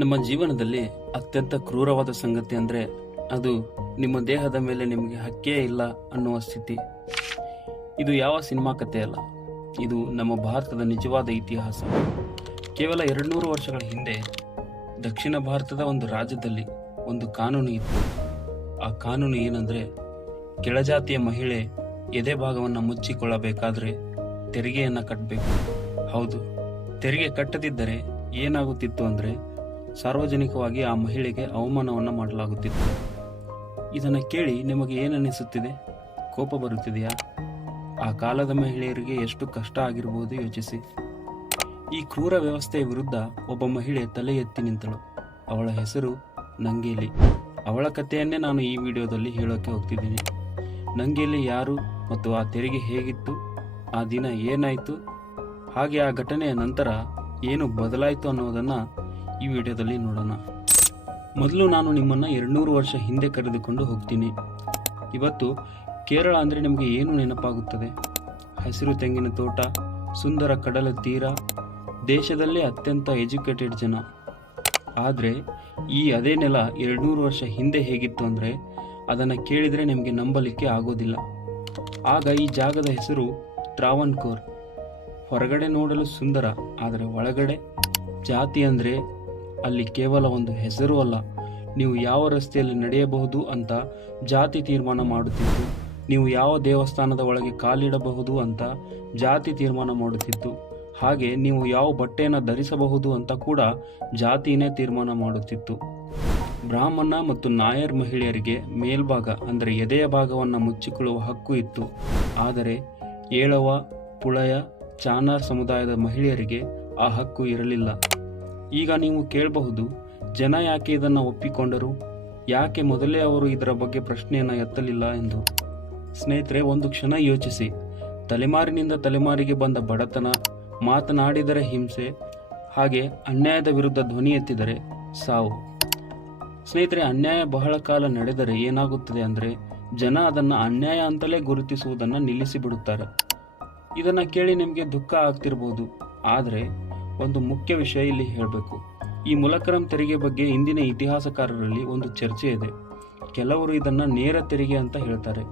ನಮ್ಮ ಜೀವನದಲ್ಲಿ ಅತ್ಯಂತ ಕ್ರೂರವಾದ ಸಂಗತಿ ಅಂದರೆ ಅದು ನಿಮ್ಮ ದೇಹದ ಮೇಲೆ ನಿಮಗೆ ಹಕ್ಕೇ ಇಲ್ಲ ಅನ್ನುವ ಸ್ಥಿತಿ. ಇದು ಯಾವ ಸಿನಿಮಾ ಕಥೆ ಅಲ್ಲ, ಇದು ನಮ್ಮ ಭಾರತದ ನಿಜವಾದ ಇತಿಹಾಸ. ಕೇವಲ 200 ವರ್ಷಗಳ ಹಿಂದೆ ದಕ್ಷಿಣ ಭಾರತದ ಒಂದು ರಾಜ್ಯದಲ್ಲಿ ಒಂದು ಕಾನೂನು ಇತ್ತು. ಆ ಕಾನೂನು ಏನಂದರೆ, ಕೆಳಜಾತಿಯ ಮಹಿಳೆ ಎದೆ ಭಾಗವನ್ನು ಮುಚ್ಚಿಕೊಳ್ಳಬೇಕಾದ್ರೆ ತೆರಿಗೆಯನ್ನು ಕಟ್ಟಬೇಕು. ಹೌದು, ತೆರಿಗೆ ಕಟ್ಟದಿದ್ದರೆ ಏನಾಗುತ್ತಿತ್ತು ಅಂದರೆ ಸಾರ್ವಜನಿಕವಾಗಿ ಆ ಮಹಿಳೆಗೆ ಅವಮಾನವನ್ನು ಮಾಡಲಾಗುತ್ತಿತ್ತು. ಇದನ್ನು ಕೇಳಿ ನಿಮಗೆ ಏನನ್ನಿಸುತ್ತಿದೆ? ಕೋಪ ಬರುತ್ತಿದೆಯಾ? ಆ ಕಾಲದ ಮಹಿಳೆಯರಿಗೆ ಎಷ್ಟು ಕಷ್ಟ ಆಗಿರಬಹುದು ಯೋಚಿಸಿ. ಈ ಕ್ರೂರ ವ್ಯವಸ್ಥೆಯ ವಿರುದ್ಧ ಒಬ್ಬ ಮಹಿಳೆ ತಲೆ ಎತ್ತಿ ನಿಂತಳು. ಅವಳ ಹೆಸರು ನಂಗೇಲಿ. ಅವಳ ಕಥೆಯನ್ನೇ ನಾನು ಈ ವಿಡಿಯೋದಲ್ಲಿ ಹೇಳೋಕೆ ಹೋಗ್ತಿದ್ದೀನಿ. ನಂಗೇಲಿ ಯಾರು ಮತ್ತು ಆ ತೆರಿಗೆ ಹೇಗಿತ್ತು, ಆ ದಿನ ಏನಾಯಿತು, ಹಾಗೆ ಆ ಘಟನೆಯ ನಂತರ ಏನು ಬದಲಾಯಿತು ಅನ್ನೋದನ್ನು ಈ ವಿಡಿಯೋದಲ್ಲಿ ನೋಡೋಣ. ಮೊದಲು ನಾನು ನಿಮ್ಮನ್ನು 200 ವರ್ಷ ಹಿಂದೆ ಕರೆದುಕೊಂಡು ಹೋಗ್ತೀನಿ. ಇವತ್ತು ಕೇರಳ ಅಂದರೆ ನಿಮಗೆ ಏನು ನೆನಪಾಗುತ್ತದೆ? ಹಸಿರು ತೆಂಗಿನ ತೋಟ, ಸುಂದರ ಕಡಲ ತೀರ, ದೇಶದಲ್ಲೇ ಅತ್ಯಂತ ಎಜುಕೇಟೆಡ್ ಜನ. ಆದರೆ ಈ ಅದೇ ನೆಲ 200 ವರ್ಷ ಹಿಂದೆ ಹೇಗಿತ್ತು ಅಂದರೆ ಅದನ್ನು ಕೇಳಿದರೆ ನಿಮಗೆ ನಂಬಲಿಕ್ಕೆ ಆಗೋದಿಲ್ಲ. ಆಗ ಈ ಜಾಗದ ಹೆಸರು ತ್ರಾವನ್ಕೋರ್. ಹೊರಗಡೆ ನೋಡಲು ಸುಂದರ, ಆದರೆ ಒಳಗಡೆ ಜಾತಿ ಅಂದರೆ ಅಲ್ಲಿ ಕೇವಲ ಒಂದು ಹೆಸರು ಅಲ್ಲ. ನೀವು ಯಾವ ರಸ್ತೆಯಲ್ಲಿ ನಡೆಯಬಹುದು ಅಂತ ಜಾತಿ ತೀರ್ಮಾನ ಮಾಡುತ್ತಿತ್ತು. ನೀವು ಯಾವ ದೇವಸ್ಥಾನದ ಒಳಗೆ ಕಾಲಿಡಬಹುದು ಅಂತ ಜಾತಿ ತೀರ್ಮಾನ ಮಾಡುತ್ತಿತ್ತು. ಹಾಗೆ ನೀವು ಯಾವ ಬಟ್ಟೆಯನ್ನು ಧರಿಸಬಹುದು ಅಂತ ಕೂಡ ಜಾತಿನೇ ತೀರ್ಮಾನ ಮಾಡುತ್ತಿತ್ತು. ಬ್ರಾಹ್ಮಣ ಮತ್ತು ನಾಯರ್ ಮಹಿಳೆಯರಿಗೆ ಮೇಲ್ಭಾಗ ಅಂದರೆ ಎದೆಯ ಭಾಗವನ್ನು ಮುಚ್ಚಿಕೊಳ್ಳುವ ಹಕ್ಕು ಇತ್ತು. ಆದರೆ ಏಳವ, ಪುಳಯ, ಚಾನಾರ್ ಸಮುದಾಯದ ಮಹಿಳೆಯರಿಗೆ ಆ ಹಕ್ಕು ಇರಲಿಲ್ಲ. ಈಗ ನೀವು ಕೇಳಬಹುದು, ಜನ ಯಾಕೆ ಇದನ್ನು ಒಪ್ಪಿಕೊಂಡರು? ಯಾಕೆ ಮೊದಲೇ ಅವರು ಇದರ ಬಗ್ಗೆ ಪ್ರಶ್ನೆಯನ್ನು ಎತ್ತಲಿಲ್ಲ ಎಂದು. ಸ್ನೇಹಿತರೆ, ಒಂದು ಕ್ಷಣ ಯೋಚಿಸಿ. ತಲೆಮಾರಿನಿಂದ ತಲೆಮಾರಿಗೆ ಬಂದ ಬಡತನ, ಮಾತನಾಡಿದರೆ ಹಿಂಸೆ, ಹಾಗೆ ಅನ್ಯಾಯದ ವಿರುದ್ಧ ಧ್ವನಿ ಎತ್ತಿದರೆ ಸಾವು. ಸ್ನೇಹಿತರೆ, ಅನ್ಯಾಯ ಬಹಳ ಕಾಲ ನಡೆದರೆ ಏನಾಗುತ್ತದೆ ಅಂದರೆ ಜನ ಅದನ್ನು ಅನ್ಯಾಯ ಅಂತಲೇ ಗುರುತಿಸುವುದನ್ನು ನಿಲ್ಲಿಸಿಬಿಡುತ್ತಾರೆ. ಇದನ್ನು ಕೇಳಿ ನಿಮಗೆ ದುಃಖ ಆಗ್ತಿರ್ಬೋದು. ಆದರೆ ಒಂದು ಮುಖ್ಯ ವಿಷಯ ಇಲ್ಲಿ ಹೇಳಬೇಕು. ಈ ಮುಲಕರಂ ತೆರಿಗೆ ಬಗ್ಗೆ ಇಂದಿನ ಇತಿಹಾಸಕಾರರಲ್ಲಿ ಒಂದು ಚರ್ಚೆ ಇದೆ. ಕೆಲವರು ಇದನ್ನು ನೇರ ತೆರಿಗೆ ಅಂತ ಹೇಳ್ತಾರೆ,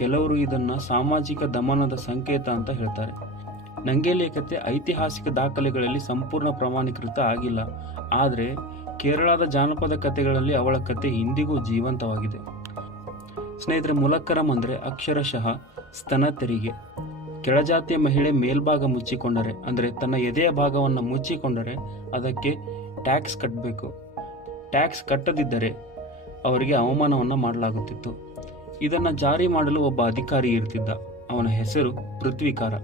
ಕೆಲವರು ಇದನ್ನು ಸಾಮಾಜಿಕ ದಮನದ ಸಂಕೇತ ಅಂತ ಹೇಳ್ತಾರೆ. ನಂಗೇಲಿ ಕಥೆ ಐತಿಹಾಸಿಕ ದಾಖಲೆಗಳಲ್ಲಿ ಸಂಪೂರ್ಣ ಪ್ರಮಾಣೀಕೃತ ಆಗಿಲ್ಲ. ಆದರೆ ಕೇರಳದ ಜಾನಪದ ಕಥೆಗಳಲ್ಲಿ ಅವಳ ಕಥೆ ಇಂದಿಗೂ ಜೀವಂತವಾಗಿದೆ. ಸ್ನೇಹಿತರೆ, ಮುಲಕರಂ ಅಂದರೆ ಅಕ್ಷರಶಃ ಸ್ತನ ತೆರಿಗೆ. ಕೆಳಜಾತಿಯ ಮಹಿಳೆ ಮೇಲ್ಭಾಗ ಮುಚ್ಚಿಕೊಂಡರೆ ಅಂದರೆ ತನ್ನ ಎದೆಯ ಭಾಗವನ್ನು ಮುಚ್ಚಿಕೊಂಡರೆ ಅದಕ್ಕೆ ಟ್ಯಾಕ್ಸ್ ಕಟ್ಟಬೇಕು. ಟ್ಯಾಕ್ಸ್ ಕಟ್ಟದಿದ್ದರೆ ಅವರಿಗೆ ಅವಮಾನವನ್ನು ಮಾಡಲಾಗುತ್ತಿತ್ತು. ಇದನ್ನು ಜಾರಿ ಮಾಡಲು ಒಬ್ಬ ಅಧಿಕಾರಿ ಇರ್ತಿದ್ದ. ಅವನ ಹೆಸರು ಪೃಥ್ವಿಕಾರ.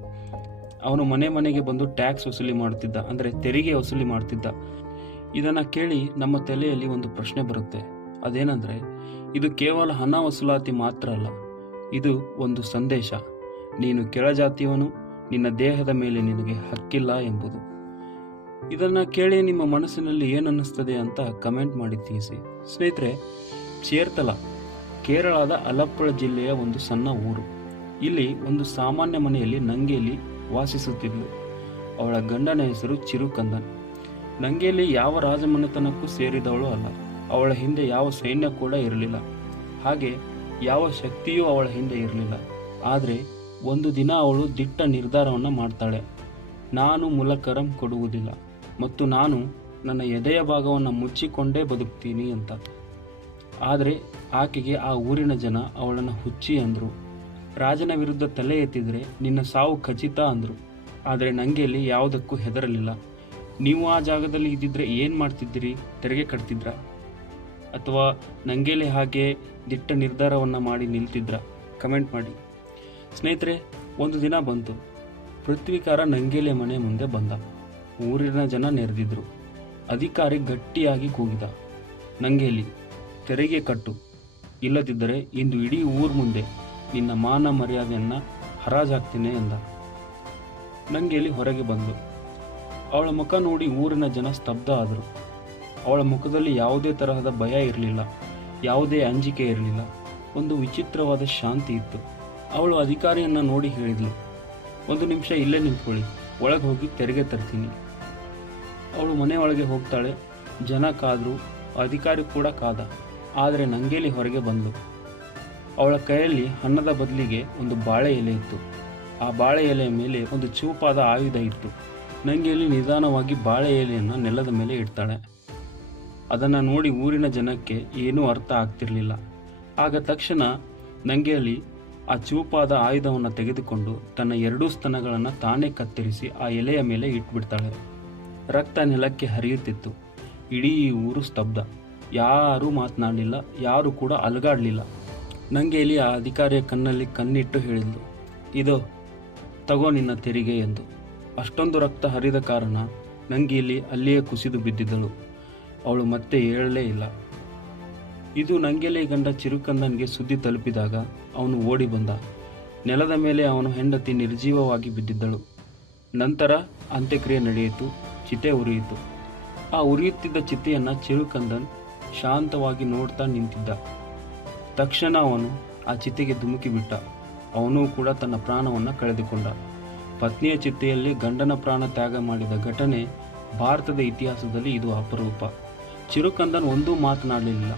ಅವನು ಮನೆ ಮನೆಗೆ ಬಂದು ಟ್ಯಾಕ್ಸ್ ವಸೂಲಿ ಮಾಡುತ್ತಿದ್ದ, ಅಂದರೆ ತೆರಿಗೆ ವಸೂಲಿ ಮಾಡ್ತಿದ್ದ. ಇದನ್ನು ಕೇಳಿ ನಮ್ಮ ತಲೆಯಲ್ಲಿ ಒಂದು ಪ್ರಶ್ನೆ ಬರುತ್ತೆ. ಅದೇನೆಂದರೆ, ಇದು ಕೇವಲ ಹಣ ವಸೂಲಾತಿ ಮಾತ್ರ ಅಲ್ಲ, ಇದು ಒಂದು ಸಂದೇಶ. ನೀನು ಕೆಳಜಾತಿಯವನು, ನಿನ್ನ ದೇಹದ ಮೇಲೆ ನಿನಗೆ ಹಕ್ಕಿಲ್ಲ ಎಂಬುದು. ಇದನ್ನು ಕೇಳಿ ನಿಮ್ಮ ಮನಸ್ಸಿನಲ್ಲಿ ಏನನ್ನಿಸ್ತದೆ ಅಂತ ಕಮೆಂಟ್ ಮಾಡಿ ತಿಳಿಸಿ. ಸ್ನೇಹಿತರೆ, ಚೇರ್ತಲ ಕೇರಳದ ಅಲಪ್ಪಳ ಜಿಲ್ಲೆಯ ಒಂದು ಸಣ್ಣ ಊರು. ಇಲ್ಲಿ ಒಂದು ಸಾಮಾನ್ಯ ಮನೆಯಲ್ಲಿ ನಂಗೇಲಿ ವಾಸಿಸುತ್ತಿದ್ಲು. ಅವಳ ಗಂಡನ ಹೆಸರು ಚಿರುಕಂದನ್. ನಂಗೇಲಿ ಯಾವ ರಾಜಮನೆತನಕ್ಕೂ ಸೇರಿದವಳು ಅಲ್ಲ. ಅವಳ ಹಿಂದೆ ಯಾವ ಸೈನ್ಯ ಕೂಡ ಇರಲಿಲ್ಲ, ಹಾಗೆ ಯಾವ ಶಕ್ತಿಯೂ ಅವಳ ಹಿಂದೆ ಇರಲಿಲ್ಲ. ಆದರೆ ಒಂದು ದಿನ ಅವಳು ದಿಟ್ಟ ನಿರ್ಧಾರವನ್ನು ಮಾಡ್ತಾಳೆ. ನಾನು ಮುಲಕರಂ ಕೊಡುವುದಿಲ್ಲ ಮತ್ತು ನಾನು ನನ್ನ ಎದೆಯ ಭಾಗವನ್ನು ಮುಚ್ಚಿಕೊಂಡೇ ಬದುಕ್ತೀನಿ ಅಂತ. ಆದರೆ ಆಕೆಗೆ ಆ ಊರಿನ ಜನ ಅವಳನ್ನು ಹುಚ್ಚಿ ಅಂದರು. ರಾಜನ ವಿರುದ್ಧ ತಲೆ ಎತ್ತಿದರೆ ನಿನ್ನ ಸಾವು ಖಚಿತ ಅಂದರು. ಆದರೆ ನಂಗೇಲಿ ಯಾವುದಕ್ಕೂ ಹೆದರಲಿಲ್ಲ. ನೀವು ಆ ಜಾಗದಲ್ಲಿ ಇದ್ದಿದ್ರೆ ಏನು ಮಾಡ್ತಿದ್ದೀರಿ? ತೆರಿಗೆ ಕಟ್ತಿದ್ರ? ಅಥವಾ ನಂಗೇಲಿ ಹಾಗೆ ದಿಟ್ಟ ನಿರ್ಧಾರವನ್ನು ಮಾಡಿ ನಿಲ್ತಿದ್ರ? ಕಮೆಂಟ್ ಮಾಡಿ. ಸ್ನೇಹಿತರೆ, ಒಂದು ದಿನ ಬಂತು. ಪೃಥ್ವಿಕಾರ ನಂಗೇಲಿ ಮನೆ ಮುಂದೆ ಬಂದ. ಊರಿನ ಜನ ನೆರೆದಿದ್ರು. ಅಧಿಕಾರಿ ಗಟ್ಟಿಯಾಗಿ ಕೂಗಿದ, ನಂಗೇಲಿ, ತೆರಿಗೆ ಕಟ್ಟು, ಇಲ್ಲದಿದ್ದರೆ ಇಂದು ಇಡೀ ಊರ ಮುಂದೆ ನಿನ್ನ ಮಾನ ಮರ್ಯಾದೆಯನ್ನು ಹರಾಜಾಗ್ತೀನಿ ಎಂದ. ನಂಗೇಲಿ ಹೊರಗೆ ಬಂದು ಅವಳ ಮುಖ ನೋಡಿ ಊರಿನ ಜನ ಸ್ತಬ್ಧ ಆದರು. ಅವಳ ಮುಖದಲ್ಲಿ ಯಾವುದೇ ತರಹದ ಭಯ ಇರಲಿಲ್ಲ, ಯಾವುದೇ ಅಂಜಿಕೆ ಇರಲಿಲ್ಲ. ಒಂದು ವಿಚಿತ್ರವಾದ ಶಾಂತಿ ಇತ್ತು. ಅವಳು ಅಧಿಕಾರಿಯನ್ನು ನೋಡಿ ಹೇಳಿದ್ಲು, 1 ನಿಮಿಷ ಇಲ್ಲೇ ನಿಂತ್ಕೊಳ್ಳಿ, ಒಳಗೆ ಹೋಗಿ ತೆರಿಗೆ ತರ್ತೀನಿ. ಅವಳು ಮನೆಯೊಳಗೆ ಹೋಗ್ತಾಳೆ. ಜನ ಕಾದ್ರು, ಅಧಿಕಾರಿ ಕೂಡ ಕಾದ. ಆದರೆ ನಂಗೇಲಿ ಹೊರಗೆ ಬಂದಳು. ಅವಳ ಕೈಯಲ್ಲಿ ಹಣ್ಣದ ಬದಲಿಗೆ ಒಂದು ಬಾಳೆ ಎಲೆ ಇತ್ತು. ಆ ಬಾಳೆ ಎಲೆಯ ಮೇಲೆ ಒಂದು ಚೂಪಾದ ಆಯುಧ ಇತ್ತು. ನಂಗೇಲಿ ನಿಧಾನವಾಗಿ ಬಾಳೆ ಎಲೆಯನ್ನು ನೆಲದ ಮೇಲೆ ಇಡ್ತಾಳೆ. ಅದನ್ನು ನೋಡಿ ಊರಿನ ಜನಕ್ಕೆ ಏನೂ ಅರ್ಥ ಆಗ್ತಿರಲಿಲ್ಲ. ಆಗ ತಕ್ಷಣ ನಂಗೇಲಿ ಆ ಚೂಪಾದ ಆಯುಧವನ್ನು ತೆಗೆದುಕೊಂಡು ತನ್ನ ಎರಡೂ ಸ್ತನಗಳನ್ನು ತಾನೇ ಕತ್ತರಿಸಿ ಆ ಎಲೆಯ ಮೇಲೆ ಇಟ್ಬಿಡ್ತಾಳೆ. ರಕ್ತ ನೆಲಕ್ಕೆ ಹರಿಯುತ್ತಿತ್ತು. ಇಡೀ ಊರು ಸ್ತಬ್ಧ. ಯಾರೂ ಮಾತನಾಡಲಿಲ್ಲ, ಯಾರೂ ಕೂಡ ಅಲುಗಾಡಲಿಲ್ಲ. ನಂಗೇಲಿ ಆ ಅಧಿಕಾರಿಯ ಕಣ್ಣಲ್ಲಿ ಕಣ್ಣಿಟ್ಟು ಹೇಳಿದ್ಲು, ಇದೋ ತಗೋ ನಿನ್ನ ತೆರಿಗೆ ಎಂದು. ಅಷ್ಟೊಂದು ರಕ್ತ ಹರಿದ ಕಾರಣ ನಂಗೇಲಿ ಅಲ್ಲಿಯೇ ಕುಸಿದು ಬಿದ್ದಿದ್ದಳು. ಅವಳು ಮತ್ತೆ ಏಳಲೇ ಇಲ್ಲ. ಇದು ನಂಗೇಲಿ ಗಂಡ ಚಿರುಕಂದನ್ಗೆ ಸುದ್ದಿ ತಲುಪಿದಾಗ ಅವನು ಓಡಿ ಬಂದ. ನೆಲದ ಮೇಲೆ ಅವನು ಹೆಂಡತಿ ನಿರ್ಜೀವವಾಗಿ ಬಿದ್ದಿದ್ದಳು. ನಂತರ ಅಂತ್ಯಕ್ರಿಯೆ ನಡೆಯಿತು. ಚಿತೆ ಉರಿಯಿತು. ಆ ಉರಿಯುತ್ತಿದ್ದ ಚಿತೆಯನ್ನು ಚಿರುಕಂದನ್ ಶಾಂತವಾಗಿ ನೋಡ್ತಾ ನಿಂತಿದ್ದ. ತಕ್ಷಣ ಅವನು ಆ ಚಿತೆಗೆ ಧುಮುಕಿಬಿಟ್ಟ. ಅವನೂ ಕೂಡ ತನ್ನ ಪ್ರಾಣವನ್ನು ಕಳೆದುಕೊಂಡ. ಪತ್ನಿಯ ಚಿತೆಯಲ್ಲಿ ಗಂಡನ ಪ್ರಾಣ ತ್ಯಾಗ ಮಾಡಿದ ಘಟನೆ ಭಾರತದ ಇತಿಹಾಸದಲ್ಲಿ ಇದು ಅಪರೂಪ. ಚಿರುಕಂದನ್ ಒಂದೂ ಮಾತನಾಡಲಿಲ್ಲ.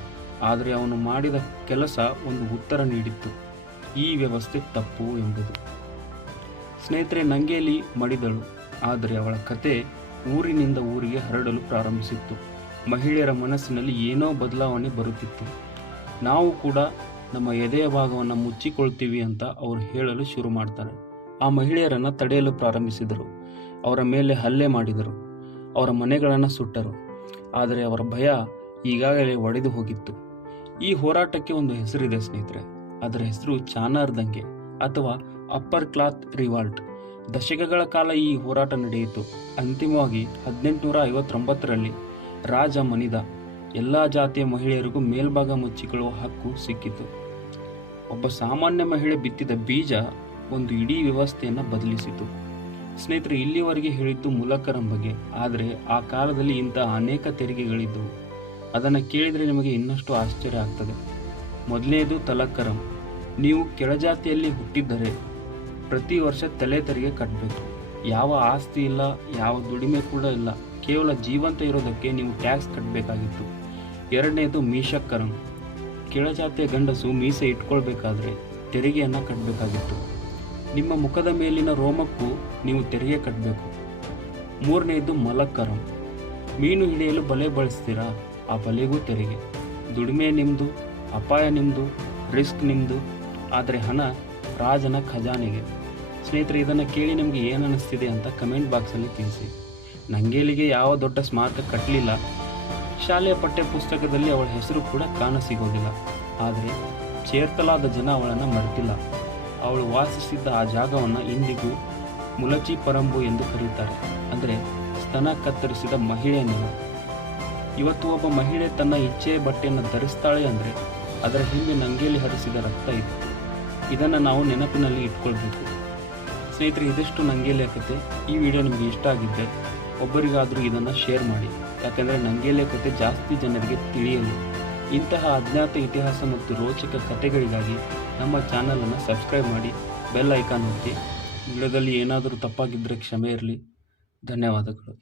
ಆದರೆ ಅವನು ಮಾಡಿದ ಕೆಲಸ ಒಂದು ಉತ್ತರ ನೀಡಿತ್ತು, ಈ ವ್ಯವಸ್ಥೆ ತಪ್ಪು ಎಂಬುದು. ಸ್ನೇಹಿತರೆ, ನಂಗೇಲಿ ಮಡಿದಳು. ಆದರೆ ಅವಳ ಕತೆ ಊರಿನಿಂದ ಊರಿಗೆ ಹರಡಲು ಪ್ರಾರಂಭಿಸಿತ್ತು. ಮಹಿಳೆಯರ ಮನಸ್ಸಿನಲ್ಲಿ ಏನೋ ಬದಲಾವಣೆ ಬರುತ್ತಿತ್ತು. ನಾವು ಕೂಡ ನಮ್ಮ ಎದೆಯ ಭಾಗವನ್ನು ಮುಚ್ಚಿಕೊಳ್ತೀವಿ ಅಂತ ಅವರು ಹೇಳಲು ಶುರು ಮಾಡ್ತಾರೆ. ಆ ಮಹಿಳೆಯರನ್ನು ತಡೆಯಲು ಪ್ರಾರಂಭಿಸಿದರು. ಅವರ ಮೇಲೆ ಹಲ್ಲೆ ಮಾಡಿದರು. ಅವರ ಮನೆಗಳನ್ನು ಸುಟ್ಟರು. ಆದರೆ ಅವರ ಭಯ ಈಗಾಗಲೇ ಒಡೆದು ಹೋಗಿತ್ತು. ಈ ಹೋರಾಟಕ್ಕೆ ಒಂದು ಹೆಸರಿದೆ ಸ್ನೇಹಿತರೆ. ಅದರ ಹೆಸರು ಚಾನಾರ್ ದಂಗೆ ಅಥವಾ ಅಪ್ಪರ್ ಕ್ಲಾತ್ ರಿವಾಲ್ಟ್. ದಶಕಗಳ ಕಾಲ ಈ ಹೋರಾಟ ನಡೆಯಿತು. ಅಂತಿಮವಾಗಿ 1859ರಲ್ಲಿ ರಾಜ ಮನಿದ. ಎಲ್ಲ ಜಾತಿಯ ಮಹಿಳೆಯರಿಗೂ ಮೇಲ್ಭಾಗ ಮುಚ್ಚಿಕೊಳ್ಳುವ ಹಕ್ಕು ಸಿಕ್ಕಿತು. ಒಬ್ಬ ಸಾಮಾನ್ಯ ಮಹಿಳೆ ಬಿತ್ತಿದ ಬೀಜ ಒಂದು ಇಡೀ ವ್ಯವಸ್ಥೆಯನ್ನು ಬದಲಿಸಿತು. ಸ್ನೇಹಿತರೆ, ಇಲ್ಲಿವರೆಗೆ ಹೇಳಿದ್ದು ಮುಲಕರಂ ಬಗ್ಗೆ. ಆದರೆ ಆ ಕಾಲದಲ್ಲಿ ಇಂತಹ ಅನೇಕ ತೆರಿಗೆಗಳಿದ್ದವು. ಅದನ್ನು ಕೇಳಿದರೆ ನಿಮಗೆ ಇನ್ನಷ್ಟು ಆಶ್ಚರ್ಯ ಆಗ್ತದೆ. ಮೊದಲನೇದು ತಲಕ್ಕರಂ. ನೀವು ಕೆಳಜಾತಿಯಲ್ಲಿ ಹುಟ್ಟಿದ್ದರೆ ಪ್ರತಿ ವರ್ಷ ತಲೆ ತೆರಿಗೆ ಕಟ್ಟಬೇಕು. ಯಾವ ಆಸ್ತಿ ಇಲ್ಲ, ಯಾವ ದುಡಿಮೆ ಕೂಡ ಇಲ್ಲ, ಕೇವಲ ಜೀವಂತ ಇರೋದಕ್ಕೆ ನೀವು ಟ್ಯಾಕ್ಸ್ ಕಟ್ಟಬೇಕಾಗಿತ್ತು. ಎರಡನೇದು ಮೀಶಕ್ಕರಂ. ಕೆಳಜಾತಿಯ ಗಂಡಸು ಮೀಸೆ ಇಟ್ಕೊಳ್ಬೇಕಾದ್ರೆ ತೆರಿಗೆಯನ್ನು ಕಟ್ಟಬೇಕಾಗಿತ್ತು. ನಿಮ್ಮ ಮುಖದ ಮೇಲಿನ ರೋಮಕ್ಕೂ ನೀವು ತೆರಿಗೆ ಕಟ್ಟಬೇಕು. ಮೂರನೇದು ಮಲಕ್ಕರಂ. ಮೀನು ಹಿಡಿಯಲು ಬಲೆ ಬಳಸ್ತೀರಾ, ಆ ಬಲೆಗೂ ತೆರಿಗೆ. ದುಡಿಮೆ ನಿಮ್ಮದು, ಅಪಾಯ ನಿಮ್ಮದು, ರಿಸ್ಕ್ ನಿಮ್ಮದು. ಆದರೆ ಹಣ ರಾಜನ ಖಜಾನೆಗೆ. ಸ್ನೇಹಿತರೆ, ಇದನ್ನು ಕೇಳಿ ನಿಮಗೆ ಏನು ಅನ್ನಿಸ್ತಿದೆ ಅಂತ ಕಮೆಂಟ್ ಬಾಕ್ಸಲ್ಲಿ ತಿಳಿಸಿ. ನಂಗೇಲಿಗೆ ಯಾವ ದೊಡ್ಡ ಸ್ಮಾರಕ ಕಟ್ಟಲಿಲ್ಲ. ಶಾಲೆಯ ಪಠ್ಯ ಪುಸ್ತಕದಲ್ಲಿ ಅವಳ ಹೆಸರು ಕೂಡ ಕಾಣಸಿಗೋದಿಲ್ಲ. ಆದರೆ ಚೇರ್ತಲಾದ ಜನ ಅವಳನ್ನು ಮರೆತಿಲ್ಲ. ಅವಳು ವಾಸಿಸಿದ್ದ ಆ ಜಾಗವನ್ನು ಇಂದಿಗೂ ಮುಲಚಿ ಪರಂಬು ಎಂದು ಕರೆಯುತ್ತಾರೆ. ಅಂದರೆ ಸ್ತನ ಕತ್ತರಿಸಿದ ಮಹಿಳೆಯ ನೆಲ. ಇವತ್ತು ಒಬ್ಬ ಮಹಿಳೆ ತನ್ನ ಇಚ್ಛೆಯ ಬಟ್ಟೆಯನ್ನು ಧರಿಸ್ತಾಳೆ ಅಂದರೆ ಅದರ ಹಿಂದೆ ನಂಗೇಲಿ ಹರಿಸಿದ ರಕ್ತ ಇದೆ. ಇದನ್ನು ನಾವು ನೆನಪಿನಲ್ಲಿ ಇಟ್ಕೊಳ್ಬೇಕು. ಸ್ನೇಹಿತರೆ, ಇದಿಷ್ಟು ನಂಗೇಲಿಯ ಕತೆ. ಈ ವಿಡಿಯೋ ನಿಮಗೆ ಇಷ್ಟ ಆಗಿದ್ದರೆ ಒಬ್ಬರಿಗಾದರೂ ಇದನ್ನು ಶೇರ್ ಮಾಡಿ. ಯಾಕೆಂದರೆ ನಂಗೇಲಿಯ ಕತೆ ಜಾಸ್ತಿ ಜನರಿಗೆ ತಿಳಿಯಲಿ. ಇಂತಹ ಅಜ್ಞಾತ ಇತಿಹಾಸ ಮತ್ತು ರೋಚಕ ಕಥೆಗಳಿಗಾಗಿ ನಮ್ಮ ಚಾನಲನ್ನು ಸಬ್ಸ್ಕ್ರೈಬ್ ಮಾಡಿ, ಬೆಲ್ ಐಕಾನ್ ಒತ್ತಿ. ವಿಡಿಯೋದಲ್ಲಿ ಏನಾದರೂ ತಪ್ಪಾಗಿದ್ದರೆ ಕ್ಷಮೆ ಇರಲಿ. ಧನ್ಯವಾದಗಳು.